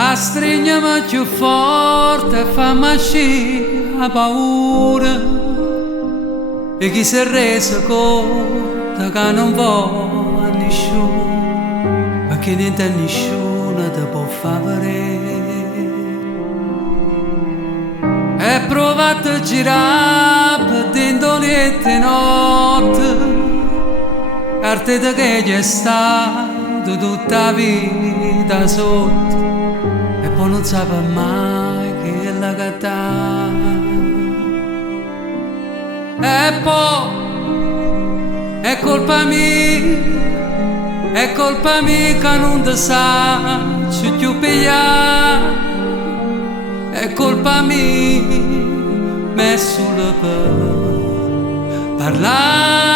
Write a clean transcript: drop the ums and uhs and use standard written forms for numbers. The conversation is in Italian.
A stringermi più forte e fammi uscire la paura. E chi si è reso conto che non vuole a nessuno, perché niente a nessuno ti può far vedere. E provato a girare per dentro niente notte, carte da che c'è stato tutta la vita sotto, e poi non sapeva mai che la cantava. E poi è colpa mia che non ti saccio più pigliare. È colpa mia, me solo per parlare.